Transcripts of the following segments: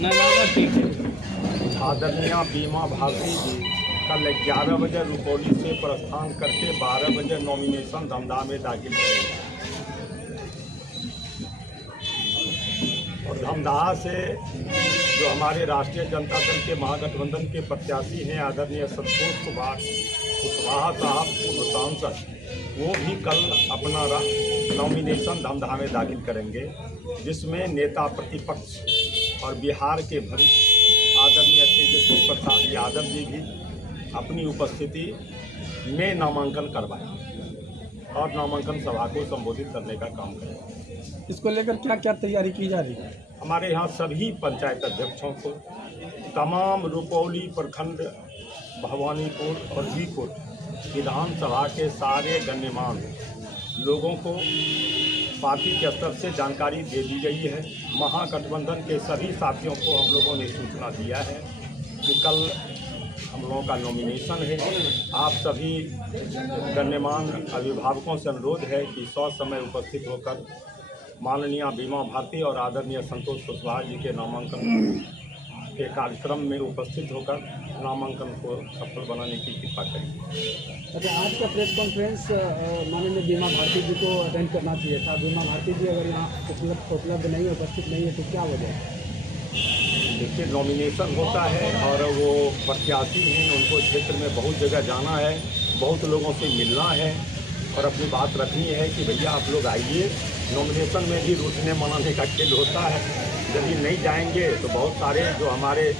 ठीक है। आदरणीय बीमा भारती जी कल 11 बजे रुपौली से प्रस्थान करके 12 बजे नॉमिनेशन धमधा में दाखिल करेंगे और धमदाहा से जो हमारे राष्ट्रीय जनता दल के महागठबंधन के प्रत्याशी हैं आदरणीय संतोष कुशवाहा साहब पूर्व सांसद, वो भी कल अपना नॉमिनेशन धमदाहा में दाखिल करेंगे, जिसमें नेता प्रतिपक्ष और बिहार के भविष्य आदरणीय तेजस्वी प्रसाद यादव जी भी अपनी उपस्थिति में नामांकन करवाएंगे और नामांकन सभा को संबोधित करने का काम करेंगे। इसको लेकर क्या क्या तैयारी की जा रही है? हमारे यहाँ सभी पंचायत अध्यक्षों को, तमाम रुपौली प्रखंड, भवानीपुर और बीपुर विधानसभा के सारे गण्यमान्य लोगों को पार्टी के स्तर से जानकारी दे दी गई है। महागठबंधन के सभी साथियों को हम लोगों ने सूचना दिया है कि कल हम लोगों का नॉमिनेशन है। आप सभी गण्यमान्य अभिभावकों से अनुरोध है कि ससमय उपस्थित होकर माननीय बीमा भारती और आदरणीय संतोष कुशवाहा जी के नामांकन के कार्यक्रम में उपस्थित होकर नामांकन को सफल बनाने की कृपा करेंगे। अच्छा, आज का प्रेस कॉन्फ्रेंस माननीय बीमा भारती जी को अटेंड करना चाहिए था। बीमा भारती जी अगर यहाँ उपलब्ध नहीं है, उपस्थित नहीं है, तो क्या वजह है? देखिए, नॉमिनेशन होता है और वो प्रत्याशी हैं, उनको क्षेत्र में बहुत जगह जाना है, बहुत लोगों से मिलना है और अपनी बात रखनी है कि भैया आप लोग आइए। नॉमिनेशन में भी रूठने मनाने का खेल होता है। यदि नहीं जाएंगे तो बहुत सारे जो हमारे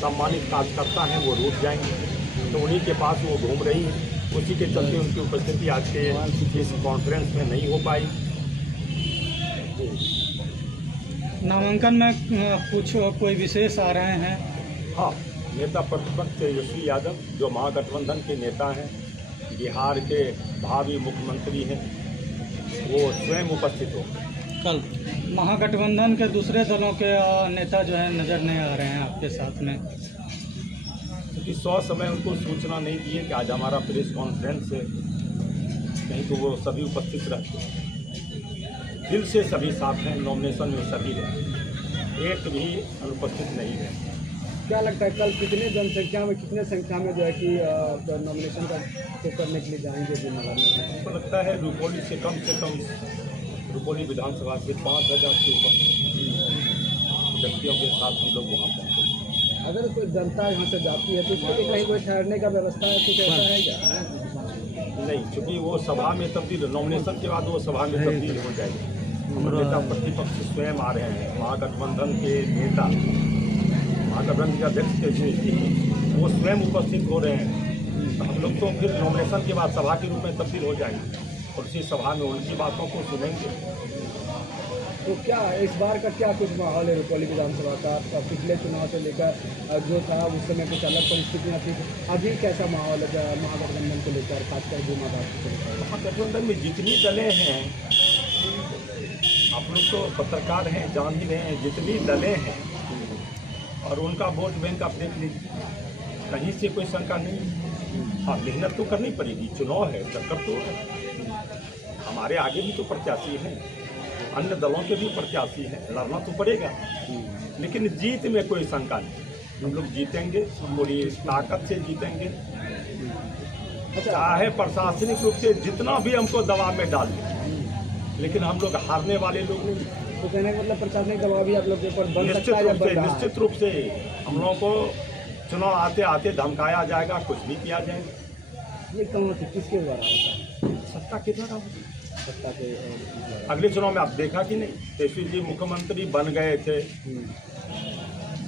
सम्मानित कार्यकर्ता हैं वो रूठ जाएंगे, तो उन्हीं के पास वो घूम रही है। उसी के चलते उनकी उपस्थिति आज के इस कॉन्फ्रेंस में नहीं हो पाई। नामांकन में कुछ कोई विशेष आ रहे हैं? हाँ, नेता प्रतिपक्ष तेजस्वी यादव जो महागठबंधन के नेता हैं, बिहार के भावी मुख्यमंत्री हैं, वो स्वयं उपस्थित हो। कल महागठबंधन के दूसरे दलों के नेता जो है नज़र नहीं आ रहे हैं आपके साथ में, क्योंकि समय उनको सूचना नहीं दी है कि आज हमारा प्रेस कॉन्फ्रेंस है, नहीं तो वो सभी उपस्थित रहते हैं। दिल से सभी साथ हैं, नॉमिनेशन में सभी रहे, एक भी अनुपस्थित नहीं है। क्या लगता है कल कितने जनसंख्या में, कितने संख्या में जो है कि नॉमिनेशन का करने के लिए जाएंगे? मुझे लगता है रुपौली से कम रुपौली विधानसभा से 5000 से ऊपर व्यक्तियों के साथ हम लोग वहाँ पहुँचे। अगर कोई जनता यहाँ से जाती है तो इसके लिए कहीं कोई ठहरने का व्यवस्था है, कुछ ऐसा है क्या? नहीं, क्योंकि वो सभा में तब्दील, नॉमिनेशन के बाद वो सभा में तब्दील हो जाएगी। नेता प्रतिपक्ष स्वयं आ रहे हैं, महागठबंधन के नेता, महागठबंधन के अध्यक्ष वो स्वयं उपस्थित हो रहे हैं। तो हम लोग तो फिर नॉमिनेशन के बाद सभा के रूप में तब्दील हो जाएंगे और उसी सभा में उनकी बातों को सुनेंगे। तो क्या इस बार का क्या कुछ माहौल है रुपौली विधानसभा का? पिछले चुनाव से लेकर जो था उस समय कुछ अलग परिस्थितियाँ थी, अभी कैसा माहौल है महागठबंधन को लेकर, खासकर बीमा भारती को लेकर? महागठबंधन में जितनी दलें हैं, आप लोग तो पत्रकार हैं, जान ही रहे हैं, जितनी दलें हैं और उनका वोट बैंक आप देख लीजिए, कहीं से कोई शंका नहीं। हाँ, मेहनत तो करनी पड़ेगी, चुनाव है, चक्कर तो है। हमारे आगे भी तो प्रत्याशी हैं, अन्य दलों के भी प्रत्याशी हैं, लड़ना तो पड़ेगा, लेकिन जीत में कोई शंका नहीं। हम लोग जीतेंगे, पूरी ताकत से जीतेंगे। चाहे प्रशासनिक रूप से जितना भी हमको दबाव में डाल दें, लेकिन हम लोग हारने वाले लोग नहीं। तो कहने का मतलब प्रशासनिक दबाव भी आप लोग के ऊपर बन सकता है? निश्चित रूप से हम लोगों को चुनाव आते आते धमकाया जाएगा, कुछ भी किया जाएगा। ये कहाँ से, किसके द्वारा होता है? सत्ता के द्वारा। सत्ता के अगले चुनाव में आप देखा कि नहीं, तेजस्वी जी मुख्यमंत्री बन गए थे,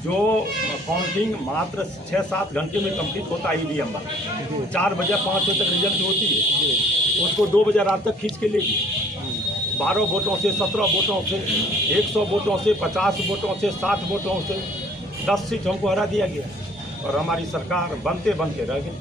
जो काउंटिंग मात्र 6-7 घंटे में कंप्लीट होता है ईवीएम में, 4 बजे 5 बजे तक रिजल्ट होती है, उसको 2 बजे रात तक खींच के ले गई। 12 वोटों से, 17 वोटों से, 100 वोटों से, 50 वोटों से, 60 वोटों से 10 सीट हमको हरा दिया गया और हमारी सरकार बनते बनते रह गई।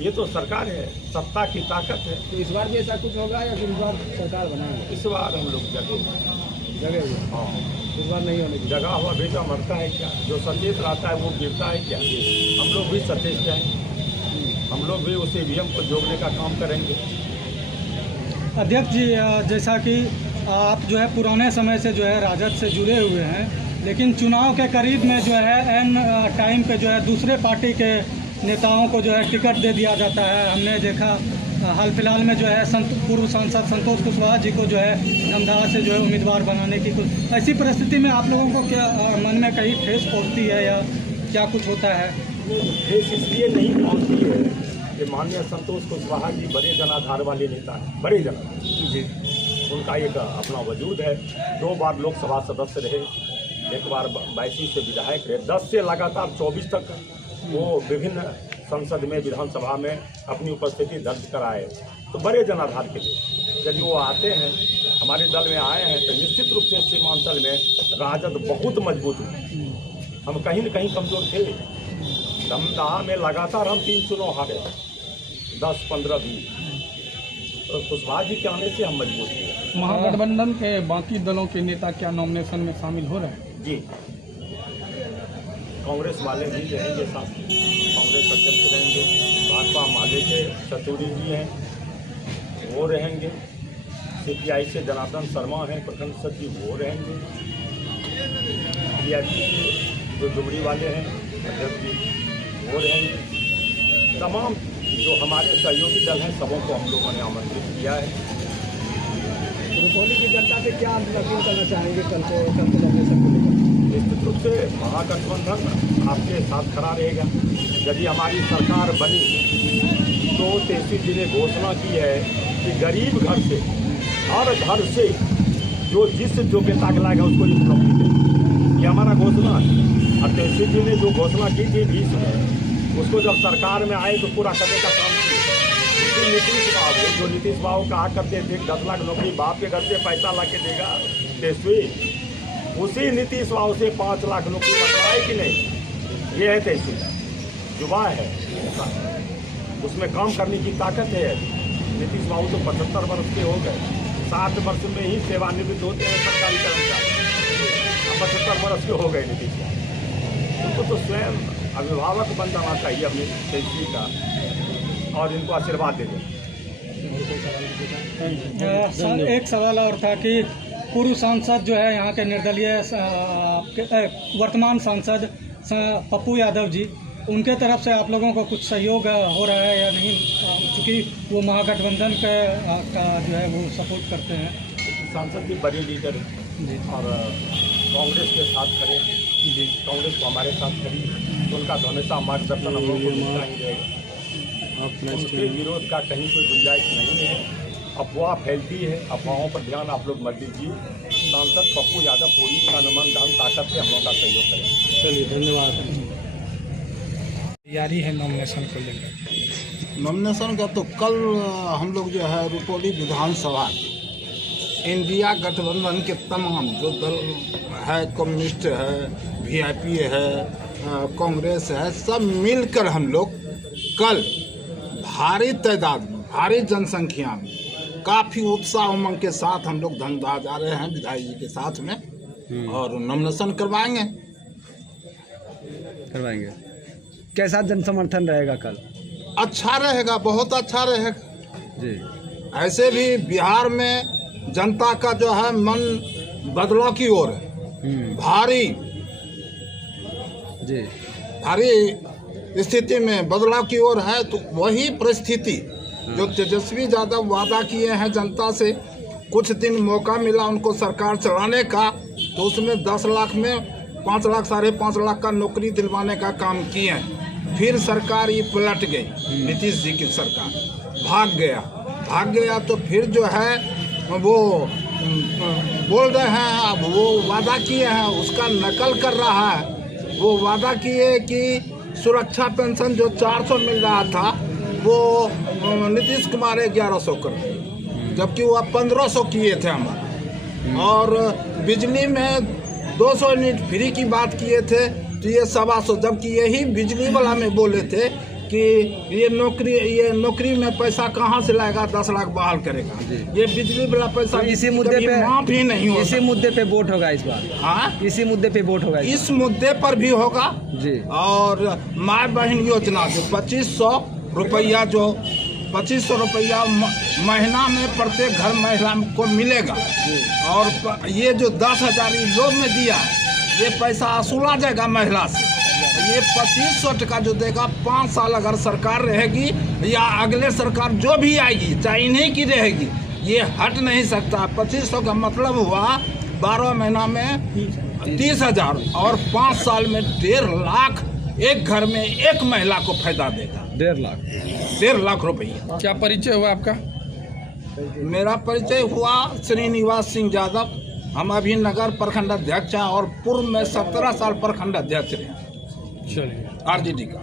ये तो सरकार है, सत्ता की ताकत है। तो इस बार भी ऐसा कुछ होगा या फिर इस बार सरकार बनाएंगे? इस बार हम लोग जगह हुए, हाँ, इस बार नहीं होने की। जगह हुआ बेटा मरता है क्या? जो सचेत रहता है वो गिरता है क्या? हम लोग भी सचेत जाएंगे, हम लोग भी उस ईवीएम को जोड़ने का काम करेंगे। अध्यक्ष जी, जैसा कि आप जो है पुराने समय से जो है राजद से जुड़े हुए हैं, लेकिन चुनाव के करीब में जो है एन टाइम पे जो है दूसरे पार्टी के नेताओं को जो है टिकट दे दिया जाता है। हमने देखा हाल फिलहाल में जो है पूर्व सांसद संतोष कुशवाहा जी को जो है धमदाहा से जो है उम्मीदवार बनाने की कुछ ऐसी परिस्थिति में आप लोगों को क्या मन में कहीं ठेस पहुंचती है या क्या कुछ होता है? ठेस इसलिए नहीं पहुंचती है कि माननीय संतोष कुशवाहा जी बड़े जनाधार वाले नेता हैं, बड़े जनाधार जी। उनका एक अपना वजूद है। 2 बार लोकसभा सदस्य रहे, 1 बार 82 से विधायक रहे, 10 से लगातार 24 तक वो विभिन्न संसद में विधानसभा में अपनी उपस्थिति दर्ज कराए। तो बड़े जनाधार के लिए यदि वो आते हैं, हमारे दल में आए हैं, तो निश्चित रूप से सीमांचल में राजद बहुत मजबूत हुई। हम कहीं न कहीं कमज़ोर थे। दमदहा में लगातार हम 3 चुनाव हारे, 10, 15, 20। तो कुशवाहा जी के आने से हम मजबूत हुए। महागठबंधन के बाकी दलों के नेता क्या नॉमिनेशन में शामिल हो रहे हैं? जी, कांग्रेस वाले भी रहेंगे साथ, कांग्रेस अध्यक्ष रहेंगे, भाजपा माले के चतुरी जी हैं वो रहेंगे, CPI से जनार्दन शर्मा हैं प्रखंड सचिव वो रहेंगे, VIP के जो जुमरी वाले हैं अध्यक्ष जी वो रहेंगे। तमाम जो हमारे सहयोगी दल हैं सबों को हम लोगों ने आमंत्रित किया है। रुपौली की जनता से क्या अपील करना चाहेंगे कल नॉमिनेशन को लेकर? निश्चित रूप से महागठबंधन आपके साथ खड़ा रहेगा। यदि हमारी सरकार बनी तो तेजस्वी जी ने घोषणा की है कि गरीब घर से हर घर से जो जिस योग्यता के लाएगा उसको ये उपलब्धि दें, ये हमारा घोषणा है। और तेजस्वी जी ने जो घोषणा की थी 20 में, उसको जब सरकार में आए तो पूरा करने का काम किया। नीतीश बाबू जो नीतीश बाबू कहा करते थे 10 लाख नौकरी बाप के घर से पैसा ला के देगा तेजस्वी, उसी नीतीश बाबू से 5 लाख नौकरी बनवाए कि नहीं? ये है तेजस्वी, युवा है, उसमें काम करने की ताकत है। नीतीश बाबू तो 75 वर्ष के हो गए, 60 वर्ष में ही सेवानिवृत्त होते हैं सरकारी कर्मचारी, 75 वर्ष के हो गए नीतीश बाबू। उनको तो स्वयं अभिभावक बन जाना चाहिए अपने तेजस्वी का, और इनको आशीर्वाद दे दें। एक सवाल और था कि पूर्व सांसद जो है यहाँ के निर्दलीय वर्तमान सांसद पप्पू यादव जी, उनके तरफ से आप लोगों को कुछ सहयोग हो रहा है या नहीं, चूँकि वो महागठबंधन का जो है वो सपोर्ट करते हैं? सांसद भी बड़े लीडर हैं और कांग्रेस के साथ खड़े हैं जी, कांग्रेस को हमारे साथ खड़ी, तो उनका हमेशा मार्गदर्शन हम लोग को मिलता ही रहेगा। उनके विरोध का कहीं कोई गुंजाइश नहीं है। अफवाह फैलती है, अफवाहों पर ध्यान आप लोग मत दीजिए। सांसद पप्पू यादव पूरी तन मन धन ताकत से हम लोगों का सहयोग करें। चलिए, धन्यवाद। तैयारी है नॉमिनेशन को लेकर? नॉमिनेशन का तो कल हम लोग जो है रुपौली विधानसभा इंडिया गठबंधन के तमाम जो दल है, कम्युनिस्ट है, VIP है, कांग्रेस है, सब मिलकर हम लोग कल भारी तादाद में, भारी जनसंख्या में, काफ़ी उत्साह उमंग के साथ हम लोग धमदाहा जा रहे हैं विधायक जी के साथ में, और नॉमिनेशन करवाएंगे। कैसा जन समर्थन रहेगा कल? अच्छा रहेगा, बहुत अच्छा रहेगा जी। ऐसे भी बिहार में जनता का जो है मन बदलाव की ओर है, भारी जी, भारी स्थिति में बदलाव की ओर है। तो वही परिस्थिति जो तेजस्वी यादव वादा किए हैं जनता से, कुछ दिन मौका मिला उनको सरकार चलाने का, तो उसमें 10 लाख में 5 लाख 5.5 लाख का नौकरी दिलवाने का काम किए। फिर सरकार ये पलट गई, नीतीश जी की सरकार भाग गया तो फिर जो है वो बोल रहे हैं, अब वो वादा किए हैं उसका नकल कर रहा है। वो वादा किए कि सुरक्षा पेंशन जो 400 मिल रहा था वो नीतीश कुमार 1100 कर दिए, जबकि वो 1500 किए थे हमारे। और बिजली में 200 यूनिट फ्री की बात किए थे, तो ये 125, जबकि यही बिजली वाला में बोले थे कि ये नौकरी में पैसा कहाँ से लाएगा, 10 लाख बहाल करेगा। ये बिजली वाला पैसा तो इसी मुद्दे पे माफ ही नहीं होगा। इसी मुद्दे पे वोट होगा इस बार? हाँ, इसी मुद्दे पे वोट होगा इस मुद्दे पर भी होगा जी। और माँ बहन योजना जो 2500 रुपया, जो 2500 रुपया महीना में प्रत्येक घर महिला को मिलेगा, और ये जो 10,000 लोग में दिया है, ये पैसा वसूला जाएगा महिला से। ये 2500 टका जो देगा 5 साल अगर सरकार रहेगी या अगले सरकार जो भी आएगी चाहे इन्हीं की रहेगी, ये हट नहीं सकता। 2500 का मतलब हुआ 12 महीना में 30,000 और 5 साल में 1.5 लाख एक घर में एक महिला को फायदा देगा। 1.5 लाख रुपये। क्या परिचय हुआ आपका? मेरा परिचय हुआ श्रीनिवास सिंह यादव। हम अभी नगर प्रखंड अध्यक्ष हैं और पूर्व में 17 साल प्रखंड अध्यक्ष रहे चलिए आरजेडी का।